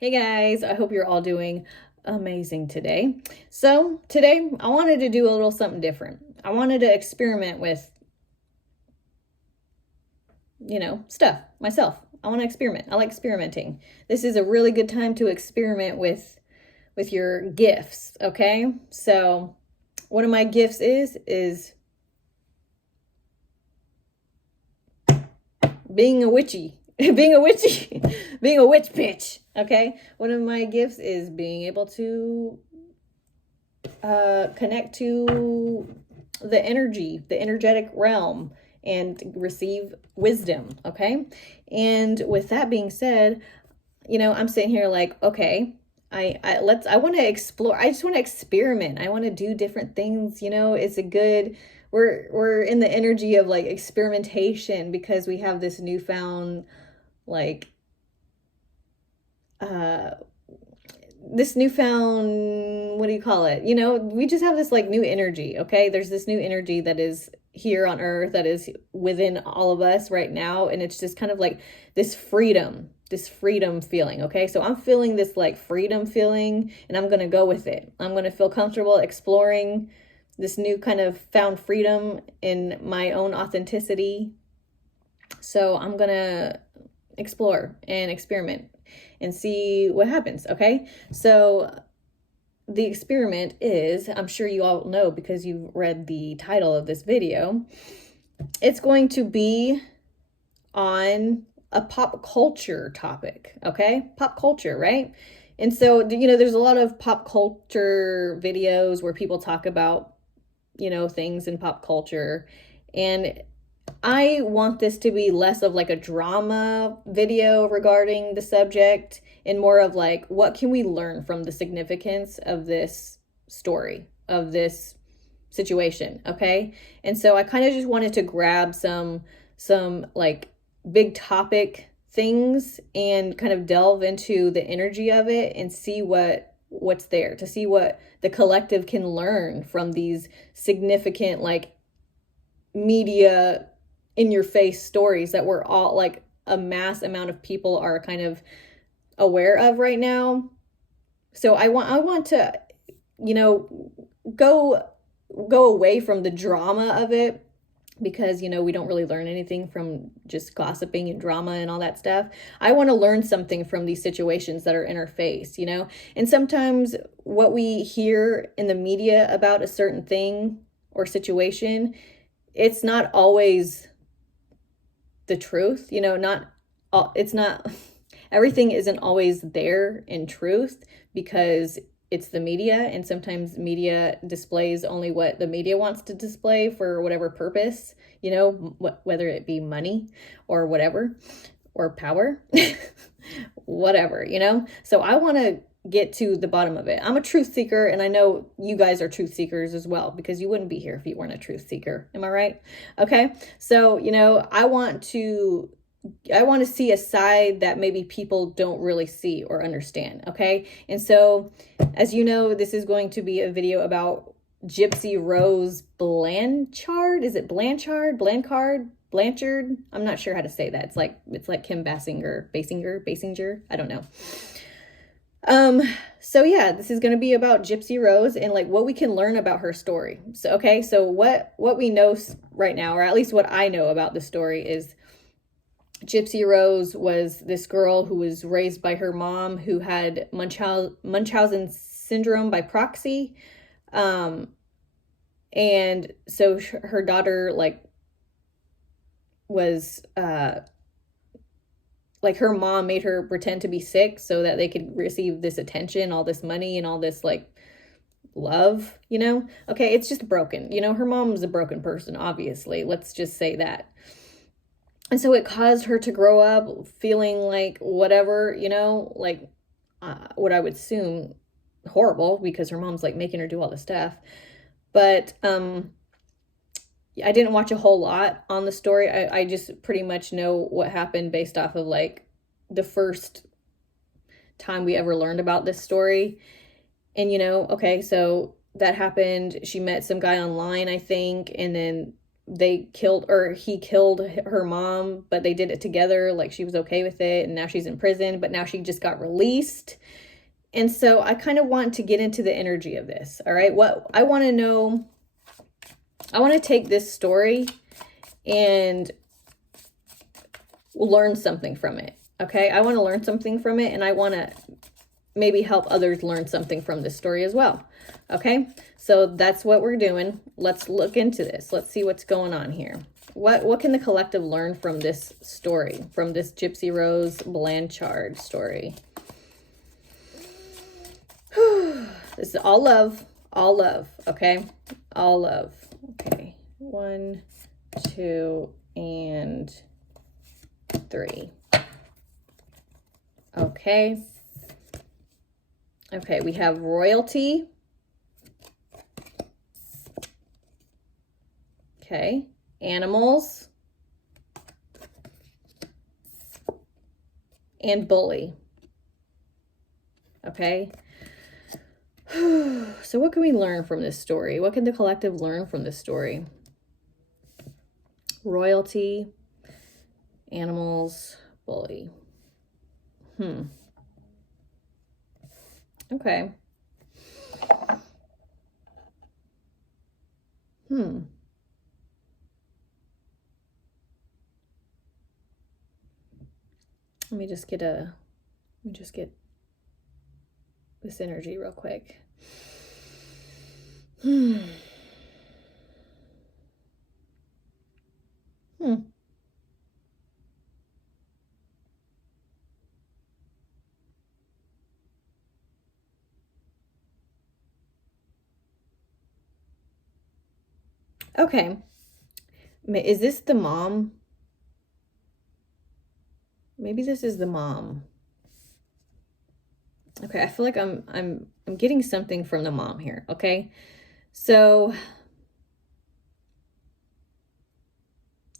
Hey guys, I hope you're all doing amazing today. So, today I wanted to do a little something different. I wanted to experiment with, stuff myself. I want to experiment. I like experimenting. This is a really good time to experiment with your gifts, okay? So, one of my gifts is being a witchy. being a witchy, being a witch bitch. Okay, one of my gifts is being able to connect to the energy, the energetic realm, and receive wisdom. Okay, and with that being said, I'm sitting here like, okay, I want to explore. I just want to experiment. I want to do different things. It's a good. We're in the energy of like experimentation because we have this newfound like uh this newfound, what do you call it, we just have this like new energy. Okay, there's this new energy that is here on earth, that is within all of us right now, and it's just kind of like this freedom feeling. Okay, so I'm feeling this like freedom feeling, and I'm gonna go with it. I'm gonna feel comfortable exploring this new kind of found freedom in my own authenticity. So I'm gonna explore and experiment and see what happens. Okay, so the experiment is, I'm sure you all know because you've read the title of this video, it's going to be on a pop culture topic. Okay, pop culture, right? And so there's a lot of pop culture videos where people talk about things in pop culture, and I want this to be less of like a drama video regarding the subject and more of like, what can we learn from the significance of this story, of this situation, okay? And so I kind of just wanted to grab some like big topic things and kind of delve into the energy of it and see what's there, to see what the collective can learn from these significant like media in your face stories that we're all like a mass amount of people are kind of aware of right now. So I want to go away from the drama of it, because we don't really learn anything from just gossiping and drama and all that stuff. I want to learn something from these situations that are in our face, and sometimes what we hear in the media about a certain thing or situation, it's not always the truth. It's not everything isn't always there in truth, because it's the media, and sometimes media displays only what the media wants to display for whatever purpose, whether it be money or whatever, or power, whatever, so I want to get to the bottom of it. I'm a truth seeker, and I know you guys are truth seekers as well, because you wouldn't be here if you weren't a truth seeker. Am I right? Okay, so I want to see a side that maybe people don't really see or understand. Okay, and so as you know, this is going to be a video about GYPSY Rose Blanchard. Is it Blanchard? Blanchard? I'm not sure how to say that. It's like Kim Basinger. I don't know. So yeah, this is going to be about GYPSY Rose and like what we can learn about her story. So, okay, so what we know right now, or at least what I know about the story, is GYPSY Rose was this girl who was raised by her mom, who had Munchausen syndrome by proxy. And so her daughter was, like her mom made her pretend to be sick so that they could receive this attention, all this money, and all this like love, Okay, it's just broken. Her mom was a broken person, obviously. Let's just say that. And so it caused her to grow up feeling like whatever, like what I would assume horrible, because her mom's like making her do all this stuff. But I didn't watch a whole lot on the story. I just pretty much know what happened based off of like the first time we ever learned about this story. And okay, so that happened. She met some guy online, I think, and then they killed, or he killed her mom, but they did it together. Like, she was okay with it, and now she's in prison, but now she just got released. And so I kind of want to get into the energy of this. All right. What I want to know, I want to take this story and learn something from it. Okay. I want to learn something from it, and I want to maybe help others learn something from this story as well. Okay. So that's what we're doing. Let's look into this. Let's see what's going on here. What can the collective learn from this story, from this GYPSY Rose Blanchard story? This is all love, okay? All love. Okay. 1, 2, and 3. Okay. Okay, we have royalty. Okay. Animals. And bully. Okay. So what can we learn from this story? What can the collective learn from this story? Royalty, animals, bully. Okay. Let me just get this energy real quick. Okay. Is this the mom? Maybe this is the mom. Okay, I feel like I'm getting something from the mom here, okay? So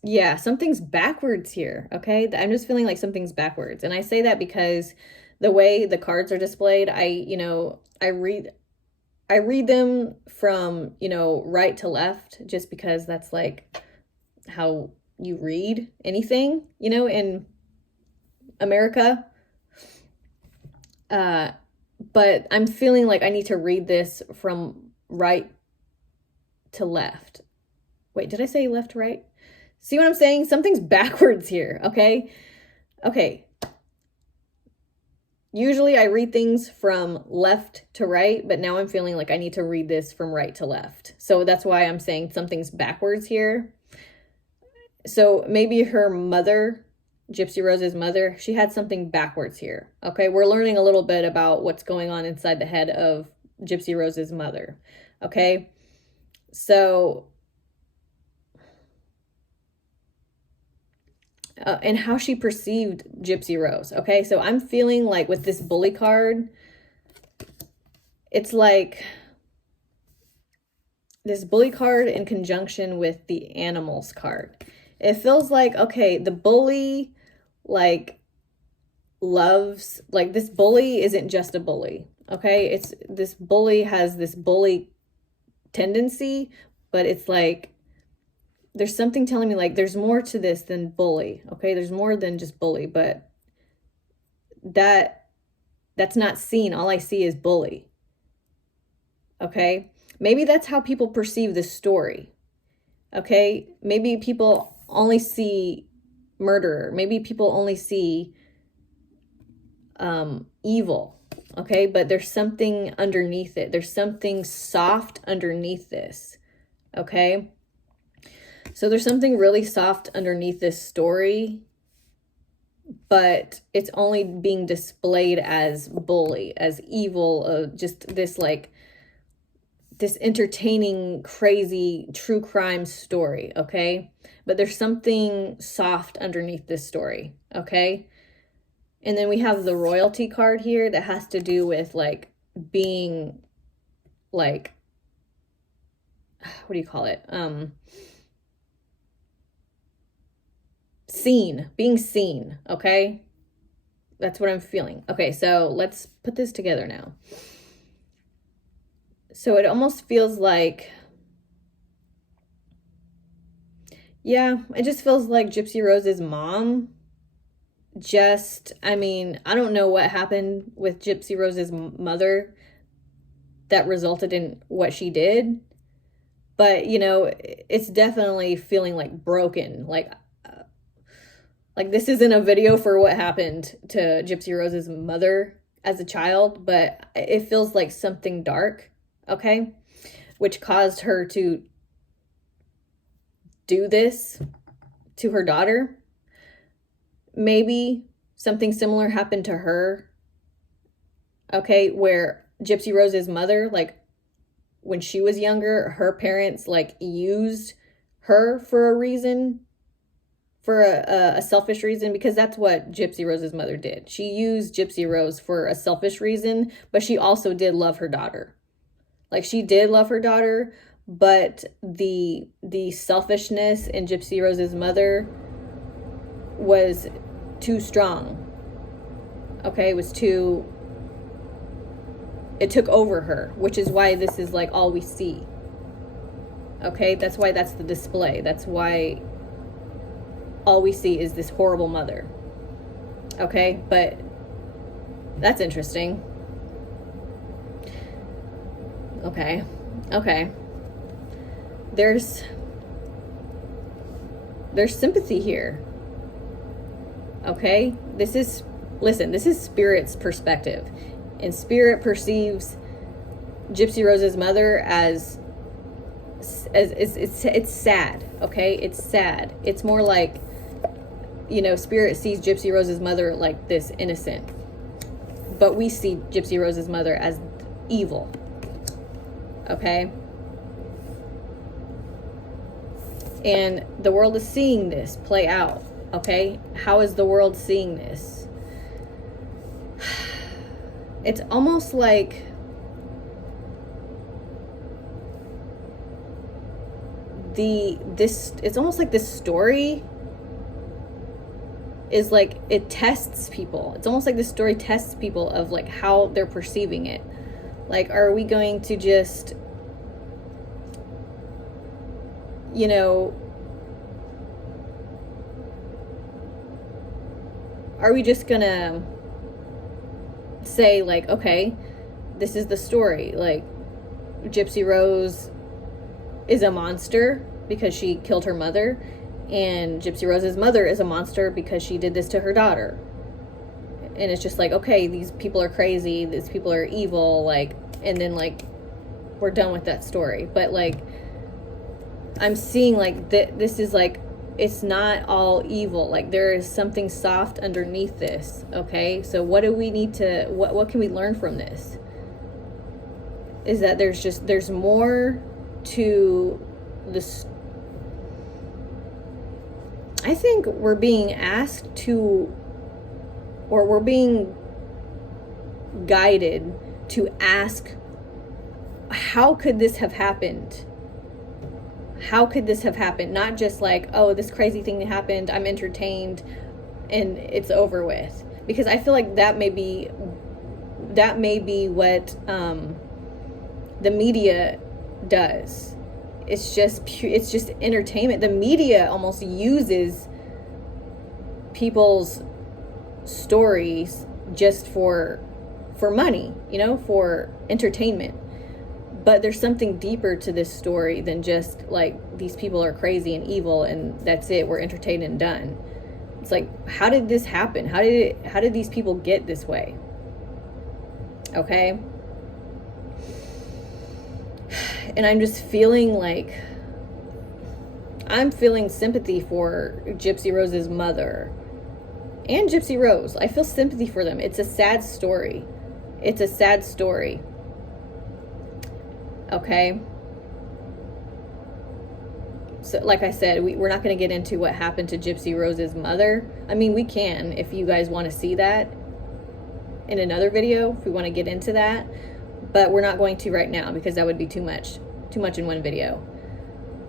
yeah, something's backwards here, okay? I'm just feeling like something's backwards. And I say that because the way the cards are displayed, I read them from, right to left, just because that's like how you read anything, in America. But I'm feeling like I need to read this from right to left. Wait, did I say left to right? See what I'm saying? Something's backwards here, okay? Okay. Usually I read things from left to right, but now I'm feeling like I need to read this from right to left. So that's why I'm saying something's backwards here. So maybe her mother, GYPSY Rose's mother, she had something backwards here. Okay, we're learning a little bit about what's going on inside the head of GYPSY Rose's mother. Okay, so and how she perceived GYPSY Rose. Okay, so I'm feeling like with this bully card, it's like this bully card in conjunction with the animals card. It feels like, okay, the bully like loves, like this bully isn't just a bully. Okay, it's this bully has this bully tendency, but it's like there's something telling me like there's more to this than bully. Okay, there's more than just bully, but that's not seen. All I see is bully. Okay, maybe that's how people perceive this story. Okay, maybe people only see murderer. Maybe people only see evil. Okay, but there's something underneath it. There's something soft underneath this. Okay, so there's something really soft underneath this story, but it's only being displayed as bully, as evil, just this like this entertaining, crazy true crime story, okay? But there's something soft underneath this story, okay? And then we have the royalty card here that has to do with like being like, what do you call it? Being seen, okay? That's what I'm feeling. Okay, so let's put this together now. So it almost feels like Yeah, it just feels like Gypsy Rose's mom I mean, I don't know what happened with Gypsy Rose's mother that resulted in what she did, but it's definitely feeling like broken. Like this isn't a video for what happened to Gypsy Rose's mother as a child, but it feels like something dark, okay? Which caused her to do this to her daughter. Maybe something similar happened to her, okay, where Gypsy Rose's mother, like when she was younger, her parents like used her for a reason, for a selfish reason, because that's what Gypsy Rose's mother did. She used Gypsy Rose for a selfish reason, but she also did love her daughter. Like she did love her daughter, but the selfishness in Gypsy Rose's mother was too strong. Okay, it took over her, which is why this is like all we see. Okay, that's why that's the display. That's why all we see is this horrible mother. Okay, but that's interesting. Okay. There's sympathy here. Okay? This is Spirit's perspective. And Spirit perceives Gypsy Rose's mother as it's sad, okay? It's sad. It's more like, Spirit sees Gypsy Rose's mother like this innocent. But we see Gypsy Rose's mother as evil. Okay? And the world is seeing this play out. Okay? How is the world seeing this? It's almost like it's almost like this story is like, it tests people. It's almost like this story tests people of like how they're perceiving it. Like, are we going to just, are we just gonna say like, okay, this is the story, like Gypsy Rose is a monster because she killed her mother, and Gypsy Rose's mother is a monster because she did this to her daughter. And it's just like, okay, these people are crazy, these people are evil, like, and then like we're done with that story. But like I'm seeing like this is like, it's not all evil. Like there is something soft underneath this. Okay, so what do we need to, what can we learn from this? Is that there's more to this. I think we're being asked to, or we're being guided to ask, how could this have happened? How could this have happened? Not just like, oh, this crazy thing happened, I'm entertained, and it's over with. Because I feel like that may be what the media does. It's just entertainment. The media almost uses people's stories just for money, for entertainment. But there's something deeper to this story than just like, these people are crazy and evil and that's it, we're entertained and done. It's like, how did this happen? How did these people get this way? Okay? And I'm just feeling like, I'm feeling sympathy for Gypsy Rose's mother and Gypsy Rose. I feel sympathy for them. It's a sad story. It's a sad story. Okay? So like I said, we're not going to get into what happened to Gypsy Rose's mother. I mean, we can, if you guys want to see that in another video, if we want to get into that. But we're not going to right now because that would be too much in one video.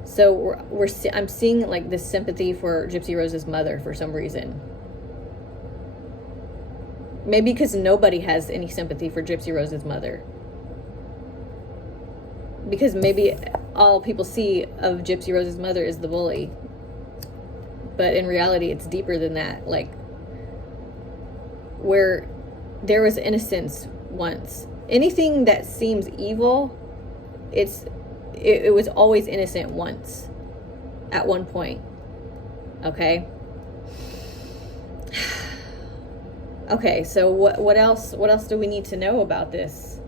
So I'm seeing like this sympathy for Gypsy Rose's mother for some reason. Maybe because nobody has any sympathy for Gypsy Rose's mother. Because maybe all people see of Gypsy Rose's mother is the bully. but in reality it's deeper than that. Like, where there was innocence once. Anything that seems evil, it was always innocent once, at one point. Okay. Okay, so what else do we need to know about this?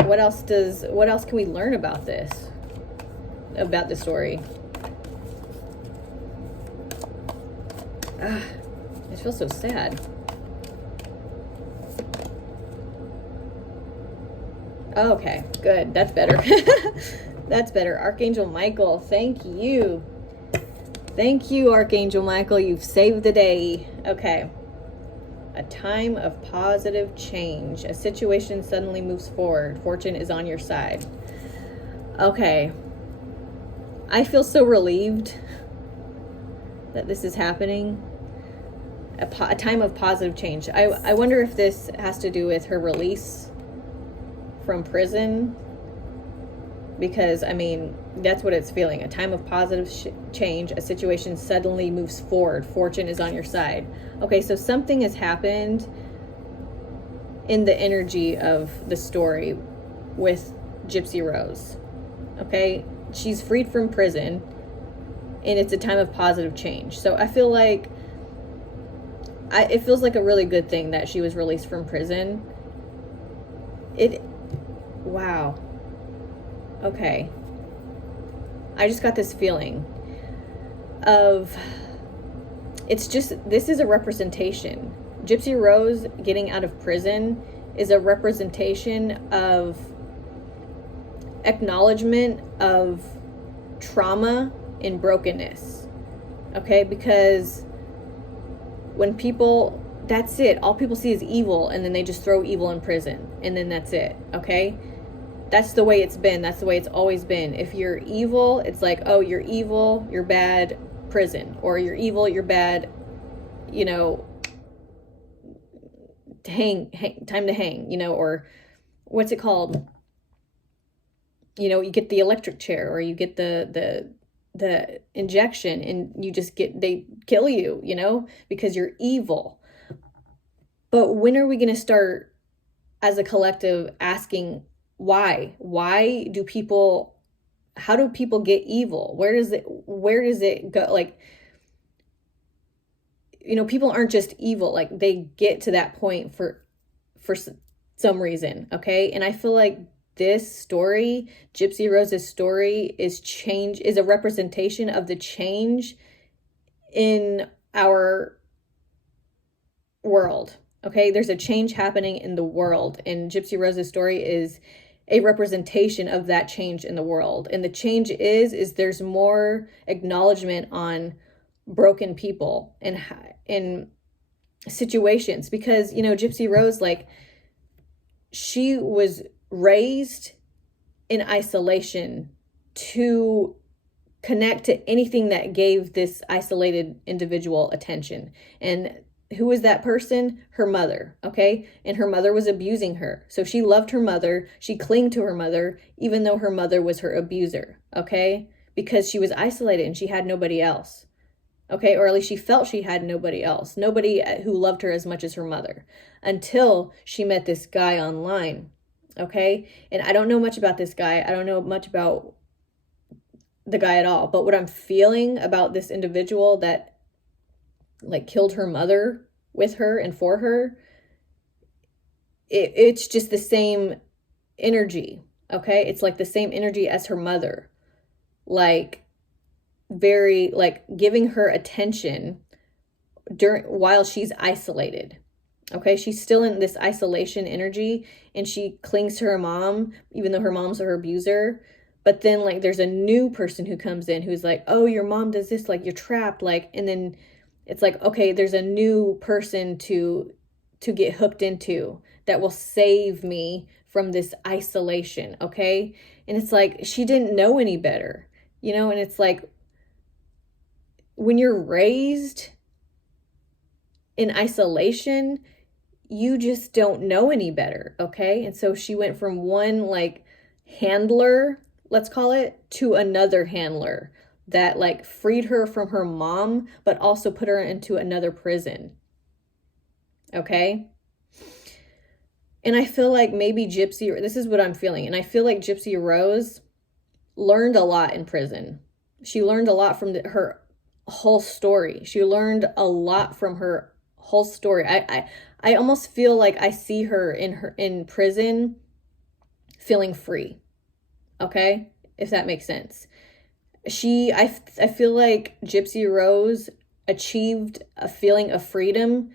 What else can we learn about this? About the story? It feels so sad. Okay, good. That's better. That's better. Archangel Michael, thank you. Thank you, Archangel Michael. You've saved the day. Okay. A time of positive change. A situation suddenly moves forward. Fortune is on your side. Okay. I feel so relieved that this is happening. A time of positive change. I wonder if this has to do with her release from prison, because I mean, that's what it's feeling. A time of positive change. A situation suddenly moves forward. Fortune is on your side. Okay, so something has happened in the energy of the story with Gypsy Rose. Okay, she's freed from prison and it's a time of positive change. So I feel like it feels like a really good thing that she was released from prison. Wow. Okay. I just got this feeling of, this is a representation. Gypsy Rose getting out of prison is a representation of acknowledgement of trauma and brokenness. Okay? Because when people, that's it. All people see is evil, and then they just throw evil in prison, and then that's it. Okay? That's the way it's been. That's the way it's always been. If you're evil, it's like, oh, you're evil, you're bad, prison. Or you're evil, you're bad, time to hang, or what's it called? You get the electric chair, or you get the injection, and they kill you, because you're evil. But when are we going to start as a collective asking, why do people, how do people get evil? Where does it go? Like, people aren't just evil. Like, they get to that point for some reason. Okay. And I feel like this story, Gypsy Rose's story, is a representation of the change in our world. Okay. There's a change happening in the world, and Gypsy Rose's story is a representation of that change in the world. And the change is there's more acknowledgement on broken people and in situations, because Gypsy Rose, like, she was raised in isolation to connect to anything that gave this isolated individual attention. And who was that person? Her mother. Okay. And her mother was abusing her. So she loved her mother. She clung to her mother, even though her mother was her abuser. Okay. Because she was isolated and she had nobody else. Okay. Or at least she felt she had nobody else. Nobody who loved her as much as her mother, until she met this guy online. Okay. And I don't know much about this guy. I don't know much about the guy at all. But what I'm feeling about this individual that like killed her mother with her and for her, it's just the same energy. Okay. It's like the same energy as her mother, like very, like, giving her attention while she's isolated. Okay. She's still in this isolation energy, and she clings to her mom, even though her mom's her abuser. But then, like, there's a new person who comes in who's like, oh, your mom does this, like, you're trapped. Like, and then it's like, okay, there's a new person to get hooked into that will save me from this isolation. Okay. And it's like, she didn't know any better, and it's like, when you're raised in isolation, you just don't know any better. Okay. And so she went from one, like, handler, let's call it, to another handler that like freed her from her mom, but also put her into another prison. Okay? And I feel like maybe Gypsy, this is what I'm feeling, and I feel like Gypsy Rose learned a lot in prison. She learned a lot from her whole story. She learned a lot from her whole story. I almost feel like I see her in prison feeling free. Okay? If that makes sense. I feel like Gypsy Rose achieved a feeling of freedom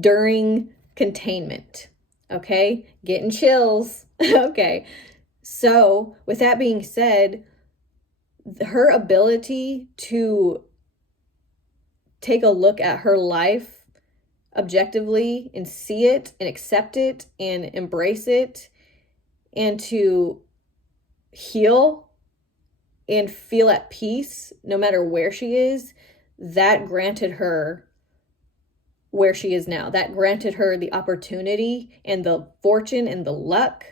during containment. Okay? Getting chills. Okay. So, with that being said, her ability to take a look at her life objectively and see it and accept it and embrace it and to heal and feel at peace no matter where she is, that granted her where she is now. That granted her the opportunity and the fortune and the luck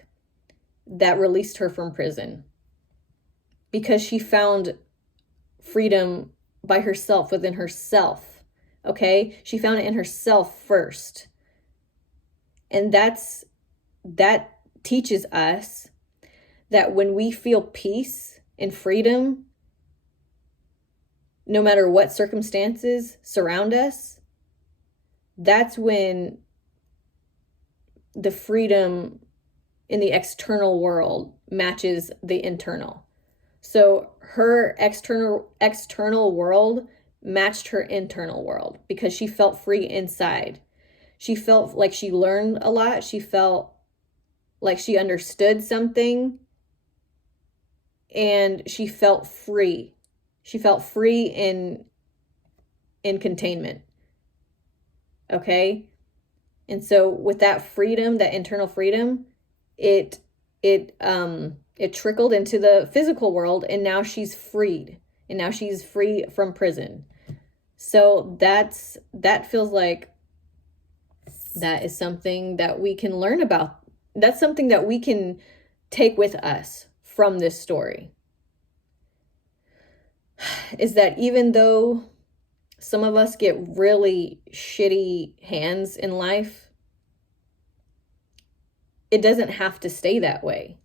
that released her from prison, because she found freedom by herself, within herself. Okay? She found it in herself first. And that teaches us that when we feel peace and freedom, no matter what circumstances surround us, that's when the freedom in the external world matches the internal. So her external world matched her internal world because she felt free inside. She felt like she learned a lot. She felt like she understood something, and she felt free. She felt free in containment. Okay? And so with that freedom, that internal freedom, it trickled into the physical world, and now she's freed. And now she's free from prison. So that feels like that is something that we can learn about. That's something that we can take with us from this story. Is that even though some of us get really shitty hands in life, it doesn't have to stay that way.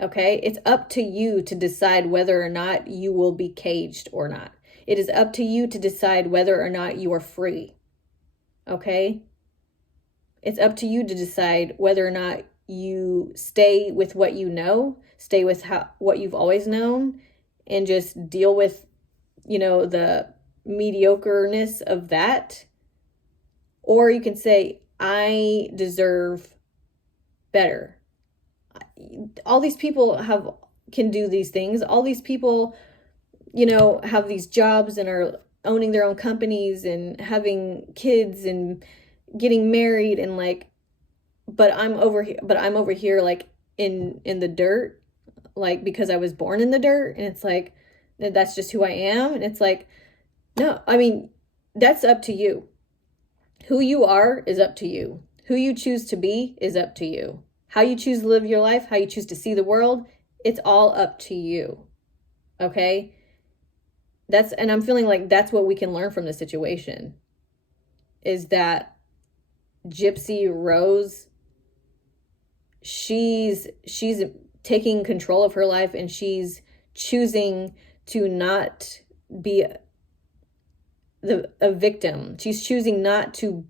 Okay? It's up to you to decide whether or not you will be caged or not. It is up to you to decide whether or not you are free. Okay? It's up to you to decide whether or not you stay with what you know, stay with what you've always known, and just deal with, the mediocreness of that. Or you can say, I deserve better. All these people can do these things. All these people, have these jobs and are owning their own companies and having kids and getting married and but I'm over here like in the dirt, like because I was born in the dirt, and it's like that's just who I am. And it's like, no, I mean, that's up to you. Who you are is up to you. Who you choose to be is up to you. How you choose to live your life, how you choose to see the world, it's all up to you. Okay? And I'm feeling like that's what we can learn from this situation, is that Gypsy Rose, she's taking control of her life, and she's choosing to not be a victim. She's choosing not to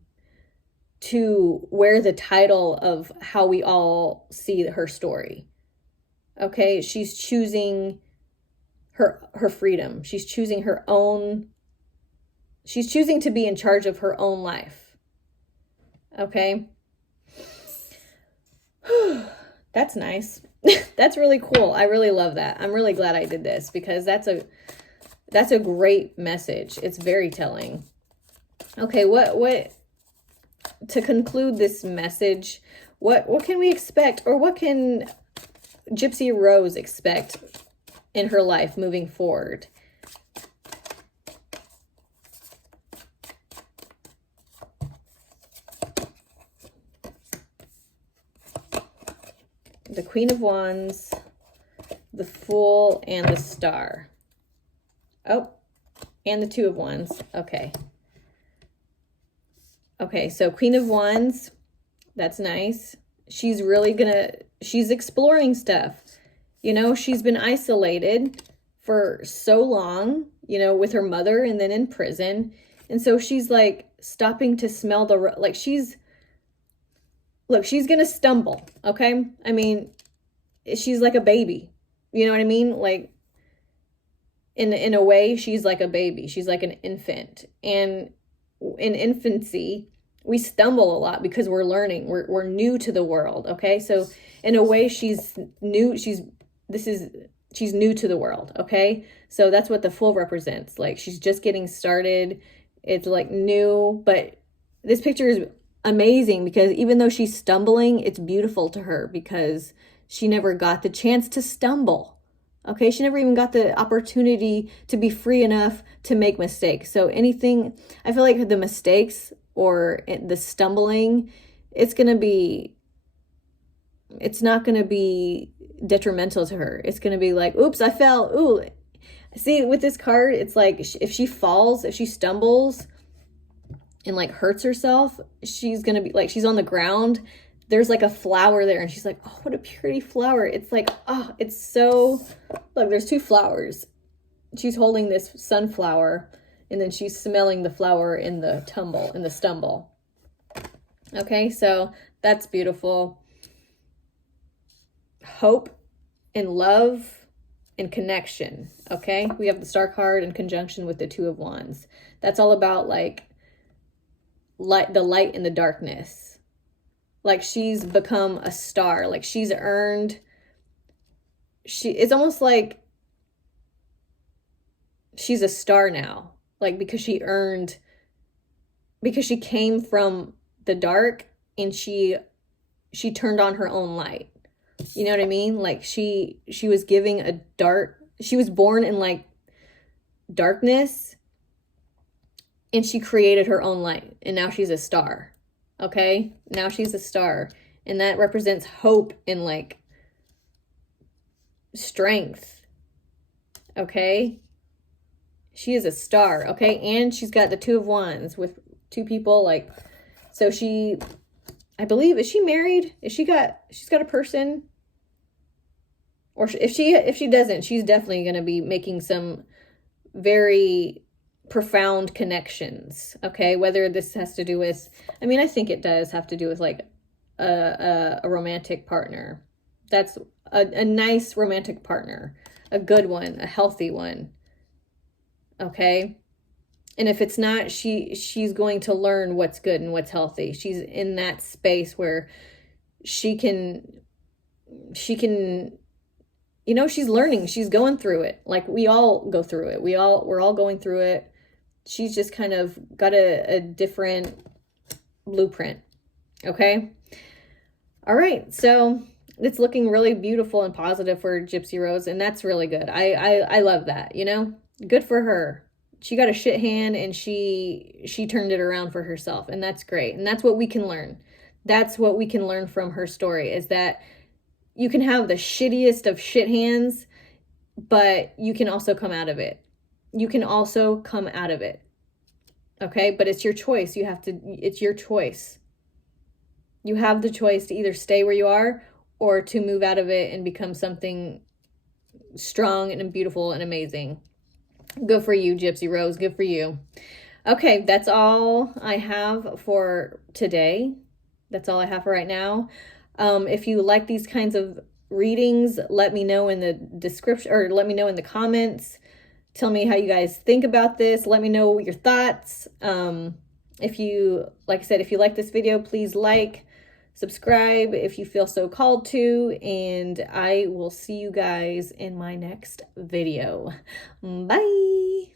wear the title of how we all see her story. Okay? She's choosing her freedom. She's choosing to be in charge of her own life. Okay? That's nice. That's really cool. I really love that. I'm really glad I did this, because that's a great message. It's very telling. Okay, what to conclude this message, what can we expect, or what can Gypsy Rose expect in her life moving forward? The Queen of Wands, the Fool, and the Star. Oh, and the Two of Wands. Okay. Okay, so Queen of Wands. That's nice. She's really she's exploring stuff. You know, she's been isolated for so long, you know, with her mother and then in prison. And so she's like stopping to smell like look, she's going to stumble, okay? I mean, she's like a baby. You know what I mean? Like in a way, she's like a baby. She's like an infant. And in infancy, we stumble a lot because we're learning. We're new to the world, okay? So in a way, she's new. She's new to the world, okay? So that's what the Fool represents. Like, she's just getting started. It's like new, but this picture is amazing because even though she's stumbling, it's beautiful to her because she never got the chance to stumble. Okay, she never even got the opportunity to be free enough to make mistakes. So anything, I feel like the mistakes or the stumbling, it's not going to be detrimental to her. It's going to be like, oops, I fell. Ooh, see, with this card, it's like if she falls, if she stumbles and like hurts herself, she's going to be like, she's on the ground. There's like a flower there and she's like, oh, what a pretty flower. It's like, oh, it's so, look, there's two flowers. She's holding this sunflower and then she's smelling the flower in the stumble. Okay, so that's beautiful. Hope and love and connection. Okay, we have the Star card in conjunction with the Two of Wands. That's all about like the light and the darkness. Like she's become a star. Like she's earned. It's almost like she's a star now. Like because she came from the dark and she turned on her own light. You know what I mean? Like she was giving she was born in like darkness and she created her own light and now she's a star. Okay? Now she's a star and that represents hope and like strength. Okay? She is a star, okay? And she's got the Two of Wands with two people like, so I believe, is she married? She's got a person? Or if she doesn't, she's definitely going to be making some very profound connections, okay? Whether this has to do with, I mean, I think it does have to do with like a romantic partner. That's a nice romantic partner, a good one, a healthy one, okay? And if it's not, she's going to learn what's good and what's healthy. She's in that space where she can, you know, she's learning, she's going through it. Like we all go through it. We're all going through it. She's just kind of got a different blueprint. Okay. All right. So it's looking really beautiful and positive for Gypsy Rose. And that's really good. I love that, you know, good for her. She got a shit hand and she turned it around for herself. And that's great. And that's what we can learn. That's what we can learn from her story is that you can have the shittiest of shit hands, but you can also come out of it. You can also come out of it. Okay? But it's your choice. It's your choice. You have the choice to either stay where you are or to move out of it and become something strong and beautiful and amazing. Good for you, Gypsy Rose. Good for you. Okay, that's all I have for today. That's all I have for right now. If you like these kinds of readings, let me know in the description or let me know in the comments. Tell me how you guys think about this. Let me know your thoughts. If you, like I said, if you like this video, please like, subscribe if you feel so called to, and I will see you guys in my next video. Bye.